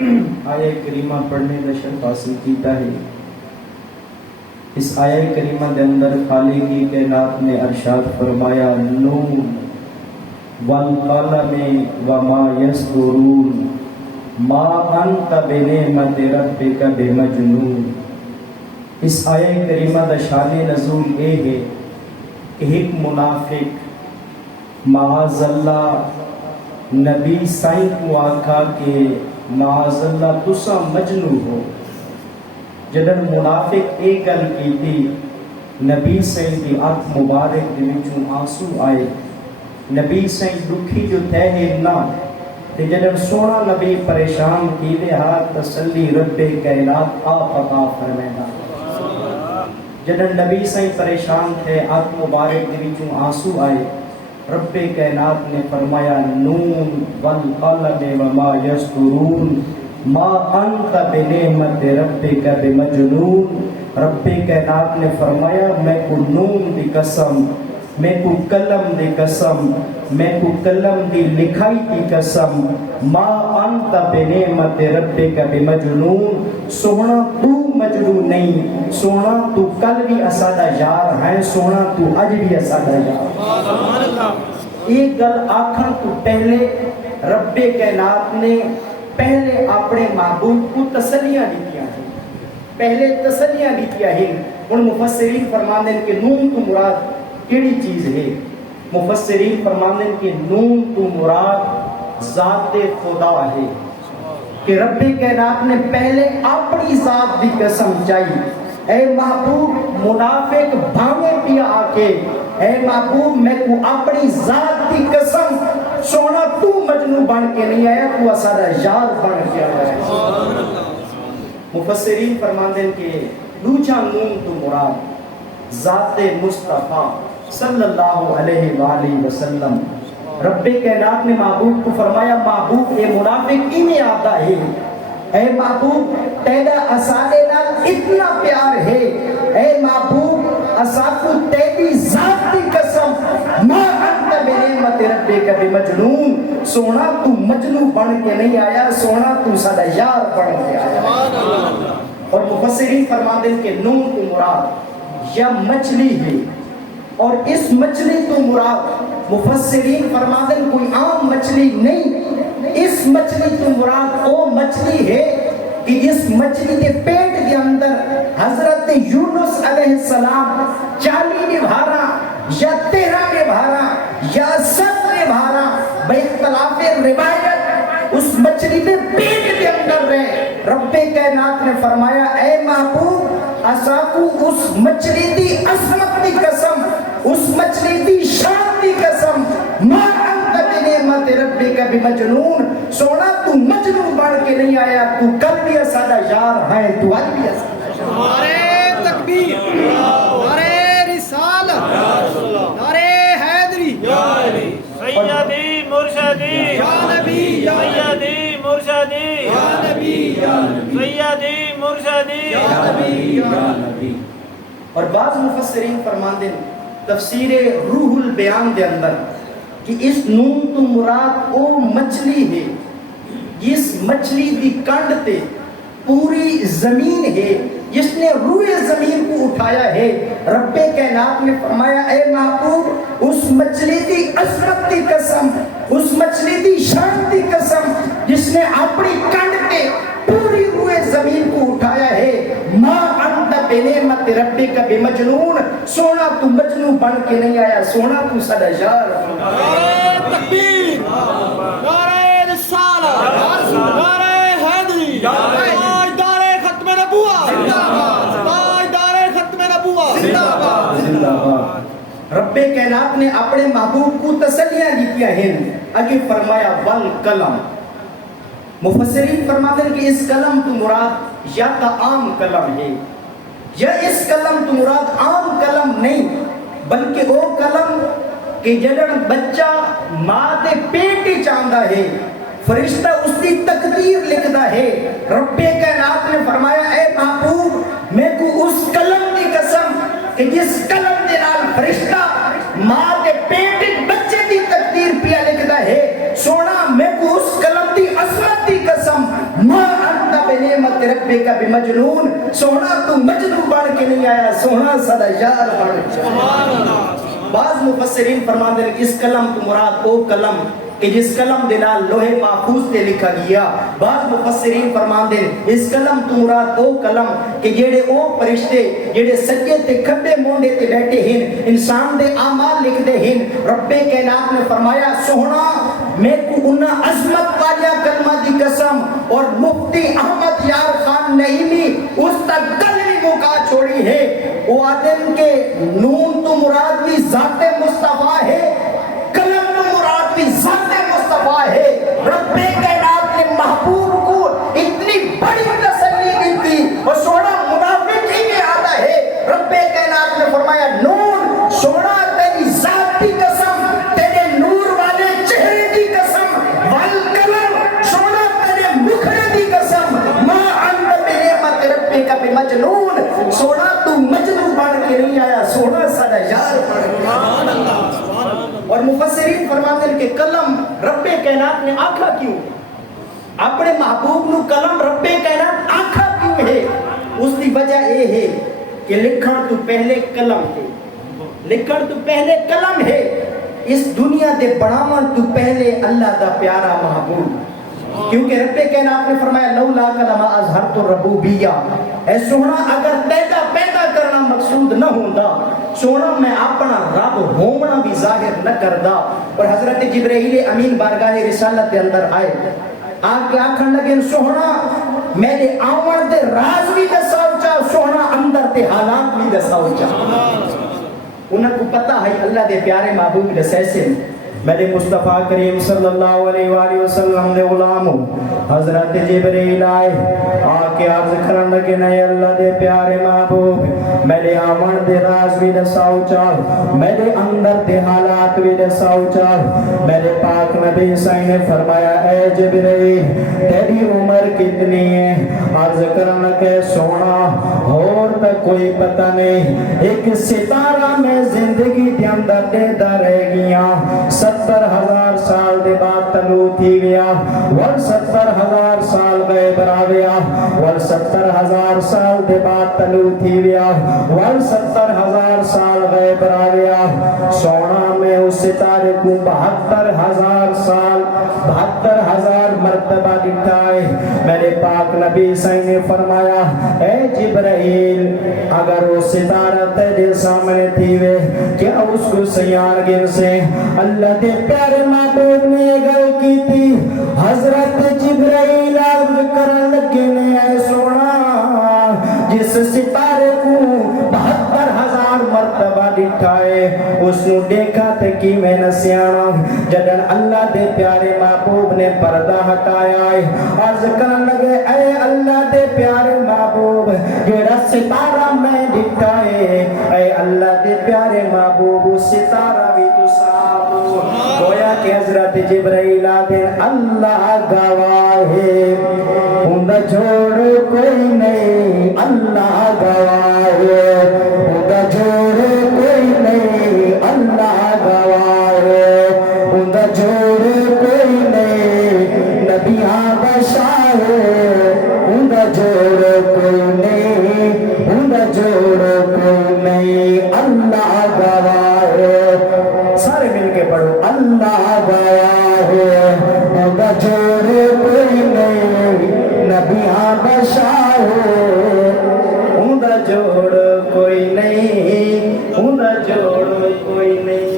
آیہ کریمہ پڑھنے کا شرف حاصل کیتا ہے۔ اس آیہ کریمہ دے اندر خالق کائنات نے ارشاد فرمایا نون والقلم وما یسطرون ما انت بنعمت ربک بمجنون۔ اس آیہ کریمہ دا شان نزول اے ہے کہ ایک منافق معاذ اللہ نبی سائیں کو آکھا کہ معاذ اللہ تسا مجنون ہو۔ جدن منافق ایک گل کی تھی نبی سائیں کی اکھ مبارک دے وچوں آنسو آئے، نبی سائیں دکھی جو تھے ہے نہ تے جدن سونا نبی پریشان کی دے ہاتھ تسلی رب کائنات آپ عطا فرمائے۔ جدن نبی سائیں پریشان تھے اکھ مبارک دے وچوں آنسو آئے، رب کائنات نے فرمایا نون والقلم وما یسطرون ما انت بنعمت ربک بمجنون۔ رب کائنات نے فرمایا میں کو نون دی قسم، میں کو قلم دی قسم، میں کو قلم دی لکھائی دی قسم، ما انت بنعمت ربک بمجنون، سونا تو مجنون نہیں، سونا تو کل بھی اسادہ یار ہے، سونا تو اج بھی اسادہ یار۔ ایک گل آکھن تو پہلے رب کائنات نے پہلے اپنے محبوب کو تسلیاں دیتیاں ہیں، پہلے تسلیاں دیتیاں ہیں۔ ان مفسرین فرماندے ہیں کہ نون تو مراد کیڑی چیز ہے؟ مفسرین فرماندے ہیں کہ نون تو مراد ذات خدا ہے، کہ رب کائنات نے پہلے اپنی ذات دی قسم چاہی۔ اے محبوب منافق بھاوے پیا آکے اے محبوب میں کو اپنی ذات دی قسم سونا تو مجنون بن کے نہیں آیا، تو اسادہ یار بن کے آیا ہے۔ مفسرین فرماندے ہیں کہ دوجا نون تو مراد ذات مصطفیٰ صلی اللہ علیہ وآلہ وسلم۔ رب کائنات نے محبوب کو فرمایا محبوب اے منافق ایمیں آتا ہے، اے محبوب تیرا اسادے نال اتنا پیار ہے، اے محبوب اساکو تیری ذات دی قسم ما انت بنعمت ربک بمجنون، سونا تو مجنون بن کے نہیں آیا، سونا تو سادہ یار بن کے آیا۔ اور مفسرین فرماتے ہیں کہ نون تو مراد یا مچھلی ہے، اور اس مچھلی تو مراد مفسرین فرماتے ہیں کوئی عام مچھلی نہیں، اس مچھلی تو مراد وہ مچھلی ہے کہ جس مچھلی کے پیٹ کے اندر حضرت یونس علیہ السلام 40 نبھارا یا 13 نبھارا یا 7 نبھارا بے اختلاف روایت اس مچھلی کے پیٹ کے اندر رہے۔ رب کائنات نے فرمایا اے محبوب اساکو اس مچھلی دی عظمت دی قسم، اس مچھلی دی شان دی قسم ما انت بنعمت ربک بمجنون، سونا تو مجنون بن کے نہیں آیا، تو کل بھی اسادہ یار ہے، تو آج بھی اسادہ یار۔ نعرہ تکبیر، نعرہ رسالت، نعرہ حیدری، سیدی مرشدی یا نبی یا سیدی مرشدی یا نبی یا نبی سیدی مرشدی یا نبی یا نبی۔ اور بعض مفسرین فرماندے تفسیر روح البیان دے اندر کہ اس نون تو مراد او مچھلی ہے جس مچھلی دی کنڈ تے پوری زمین ہے، جس نے روئے زمین کو اٹھایا ہے۔ رب کائنات نے فرمایا اے محبوب اس مچھلی دی عظمت دی قسم، اس مچھلی دی شان دی قسم جس نے اپنی کنڈ تے پوری روئے زمین کو اٹھایا ہے، ما انت بنعمت ربک بمجنون، سونا تو مجنون بن کے نہیں آیا، سونا تو سادہ یار۔ نعرہ تکبیر، نعرہ رسالت، نعرہ حیدری، تاجدار ختم نبوت زندہ باد، تاجدار ختم نبوت زندہ باد، زندہ باد۔ رب کائنات نے اپنے محبوب کو تسلیاں دیتیاں ہیں، اگے فرمایا والقلم۔ مفسرین فرماتے ہیں کہ اس قلم تو مراد یا تا عام قلم ہے، یا اس قلم تو مراد عام قلم نہیں بلکہ وہ قلم کہ جدن بچہ ماں دے پیٹ ہی چاہتا ہے فرشتہ اس کی تقدیر لکھتا ہے۔ رب کائنات نے فرمایا اے محبوب میں کو اس قلم کی قسم کہ جس قلم دے نال فرشتہ ماں دے پیٹ بچے دی تقدیر پیا لکھتا ہے، سونا میں کو اس قلم دی عظمت دی قسم ما ربک بمجنون، سونا تو مجنون بن کے نہیں آیا، سونا سدا یار بن کے آیا۔ بعض مفسرین فرماتے ہیں اس کلم تو مراد وہ کلم کہ جس کلم دے نال لوہے محفوظ تے لکھا گیا۔ بعض مفسرین فرماندے اس کلم تو مراد وہ کلم کہ جڑے او فرشتے جڑے سجے تے کھبے مونڈے تے بیٹھے ہیں انسان دے اعمال لکھ دے ہیں۔ رب کائنات نے فرمایا سونا میں کو انہاں عظمت والا کلمہ دی قسم، اور مفتی احمد یار خان نعیمی اس تک کلمی مکا چھوڑی ہے۔ وہ آدم کے نون تو مراد بھی ذات مصطفیٰ ہے، کلم تو مراد بھی ذات مصطفیٰ ہے۔ رب کائنات نے محبوب کو اتنی بڑی تسلی دی تھی، اور سونا منافق ہی میں آتا ہے۔ رب کائنات نے فرمایا نون سونا تیری ذات کی قسم، تیرے نور والے چہرے کی قسم، والقلم سونا تیرے مکھڑے کی قسم، ما انت بنعمت ربک بمجنون، سونا تو مجنون بن کے نہیں آیا، سونا سدا یار بن کے آیا۔ اور مفسرین فرماتے ہیں کہ کلم رب کائنات نے آکھا کیوں، اپنے محبوب نو کلم رب کائنات آکھا کیوں ہے؟ اس کی وجہ یہ ہے کہ لکھن تو پہلے کلم ہے، لکھن تو پہلے کلم ہے، اس دنیا دے بڑھاون تو پہلے اللہ دا پیارا محبوب، کیونکہ رب کائنات نے فرمایا لولا کلمہ اظہرت الربوبیہ، اے سونا اگر پیدا کرنا مقصود نہ ہوندا، سونا میں اپنا رب ہونا بھی ظاہر نہ کردا۔ اور حضرت جبرائیل امین بارگاہ رسالت کے اندر آئے، آکے آکھن لگے سونا میرے آون دے راز بھی دساؤ چاہ، سونا اندر دے حالات بھی دساؤ چاہ۔ انہاں کو پتہ ہے اللہ دے پیارے محبوب دسے سے میرے مصطفیٰ کریم صلی اللہ علیہ وآلہ وسلم دے غلاموں حضرت جبرائیل آئے، آکے عرض کرن لگے نئے اللہ دے پیارے محبوب میرے آمن دے راز بھی دساؤ چاہ، میرے اندر دے حالات بھی دساؤ چاہ۔ میرے پاک نبی صلی نے فرمایا اے جبرائیل تیری عمر کتنی ہے؟ عرض کرن لگے سونا اور تک کوئی پتہ نہیں، ایک ستارہ میں زندگی دے اندر دیتا رہ گیا، 70,000 سال دے بعد طلوع تھی گیا، اور 70,000 سال غیب رہ گیا، اور 70,000 سال دے بعد طلوع تھی گیا، اور 70,000 سال غیب رہ گیا۔ سونا میں اس ستارے کو 72,000 سال 72,000 مرتبہ دکھائے۔ میرے پاک نبی صلی نے فرمایا اے جبرائیل اگر وہ ستارہ تیرے سامنے تھی وے کیا اس کو سیار گن سے؟ اللہ دے پیارے محبوب نے گل کی تھی، حضرت جبرائیل عرض کرن لگے نے اے سونا جس ستارے کو 72,000 مرتبہ دکھائے اس نے دیکھا تے کی میں نہ سیانا۔ جدن اللہ دے پیارے محبوب نے پردہ ہٹایا ہے، عرض کرن لگے اے اللہ دے پیارے محبوب جڑا ستارہ میں دکھائے، اے اللہ دے پیارے محبوب ستارہ بھی تو صاف ہو۔ گویا کہ حضرت جبرائیل آدھے اللہ گواہ ہے اندہ جوڑ کوئی نہیں، اللہ گواہ ہے اندہ جوڑ کوئی نہیں، اللہ گواہ ہے اندہ جوڑ کوئی نہیں، نبیاں بشاہ ہے اندہ جوڑ کوئی نہیں، اندہ جوڑ کوئی نہیں، اللہ گواہ ہے۔ سارے مل کے پڑھو اللہ گواہ ہے اندہ جوڑ کوئی نہیں، نبیاں بشاہ ہے اندہ جوڑ کوئی نہیں، اندہ جوڑ کوئی نہیں۔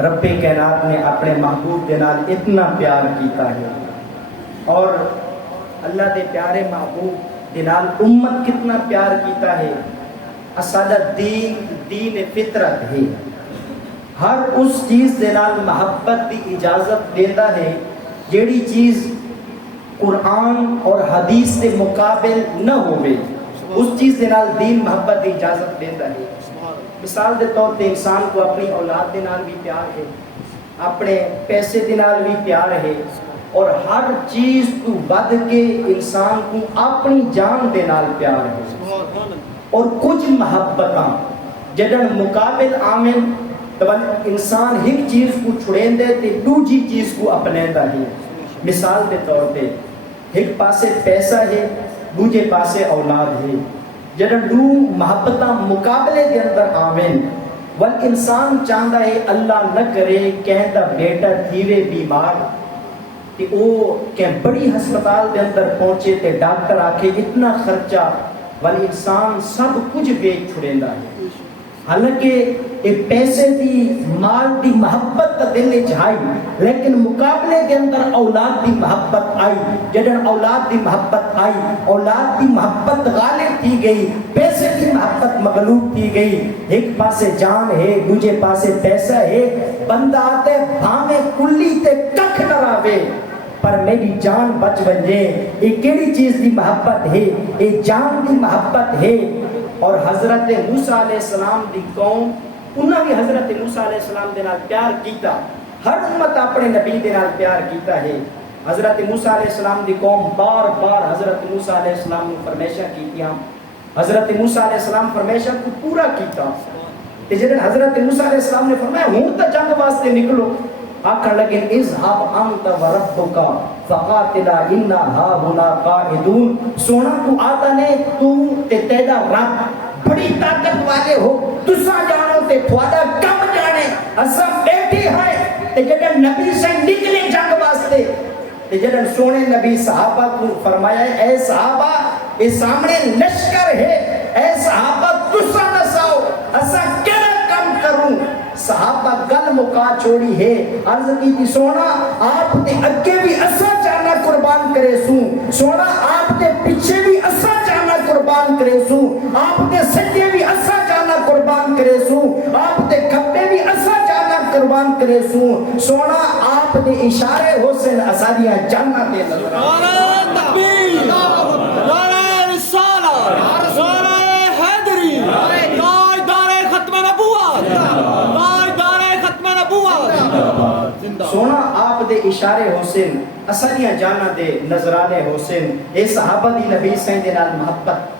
رب کائنات نے اپنے محبوب کے نال اتنا پیار کیتا ہے، اور اللہ دے پیارے محبوب کے نال امت کتنا پیار کیتا ہے۔ اسادہ دین فطرت ہے، ہر اس چیز دے نال محبت دی اجازت دیتا ہے جیڑی چیز قرآن اور حدیث کے مقابل نہ ہوئے، اس چیز دے نال دین محبت دی اجازت دیتا ہے۔ مثال دے طور پہ انسان کو اپنی اولاد دے نال بھی پیار ہے، اپنے پیسے دے نال بھی پیار ہے، اور ہر چیز کو ود کے انسان کو اپنی جان دے نال پیار ہے۔ اور کچھ محبتاں جدن مقابل آمن تو انسان ایک چیز کو چھڑین دے تے دوسری چیز کو اپنیندا ہے۔ مثال کے طور پہ ایک پاسے پیسہ ہے دوجے پاسے اولاد ہے جڑا دو محبتاں مقابلے کے اندر آویں ول انسان چاہتا ہے اللہ نہ کرے کہتا بیٹا تھیوے بیمار کہ وہ کہ بڑی ہسپتال دے اندر پہنچے تے ڈاکٹر آکھے اتنا خرچہ ول انسان سب کچھ بیچ چھڑیندا ہے حالانکہ ایک پیسے دی مال دی محبت دل وچ آئی لیکن مقابلے کے اندر اولاد دی محبت آئی جدن اولاد دی محبت آئی اولاد دی محبت غالب تھی گئی پیسے کی محبت مغلوب تھی گئی ایک پاسے جان ہے دوجے پاسے پیسہ ہے بندہ آتے بھامے کلی تے ککھ نہ راوے پر میری جان بچ ونجے یہ کیڑی چیز دی محبت ہے یہ جان دی محبت ہے اور حضرت موسیٰ علیہ السلام دی قوم انہوں نے حضرت موسیٰ علیہ السلام دے نال پیار کیتا ہر امت اپنے نبی دے نال پیار کیتا ہے حضرت موسیٰ علیہ السلام دی قوم بار بار حضرت موسیٰ علیہ السلام نے فرمائشاں کیتیاں حضرت موسیٰ علیہ السلام فرمائشاں کو پورا کیتا تے جدن حضرت موسیٰ علیہ السلام نے فرمایا ہوں تا جنگ واسطے نکلو آکھن لگے اذهب انت وربك فقاتلا انا هاهنا قاعدون سونا تو آتا نے تو تے تیدا رب بڑی طاقت والے ہو تسا جانو تے تھوڑا کم جانے اساں بیٹھے ہیں تے جدن نبی سے نکلے جنگ واسطے تے جدن سونے نبی صحابہ کو فرمایا اے صحابہ اے سامنے لشکر ہے اے صحابہ تسا نہ ساؤ اساں کیا کم کروں صحابہ گل مکا چھوڑی ہے عرض کی تھی سونا آپ نے اگے بھی اسا جانا قربان کرے سوں سونا آپ نے پیچھے بھی اسا جانا قربان کرے سوں آپ نے سجے بھی اسا جانا قربان کرے سوں آپ نے کھبے بھی اسا جانا قربان کرے سوں سونا آپ نے اشارے حسین اسادیاں جانا دے نظر نعرہ تکبیر نعرہ رسالت نعرہ حیدری تاجدار ختم نبوت تاجدار ختم نبوت سونا آپ دے اشارے حسین اسادیاں جانا دے نظرانے حسین اے صحابہ دی نبی سین دے نال محبت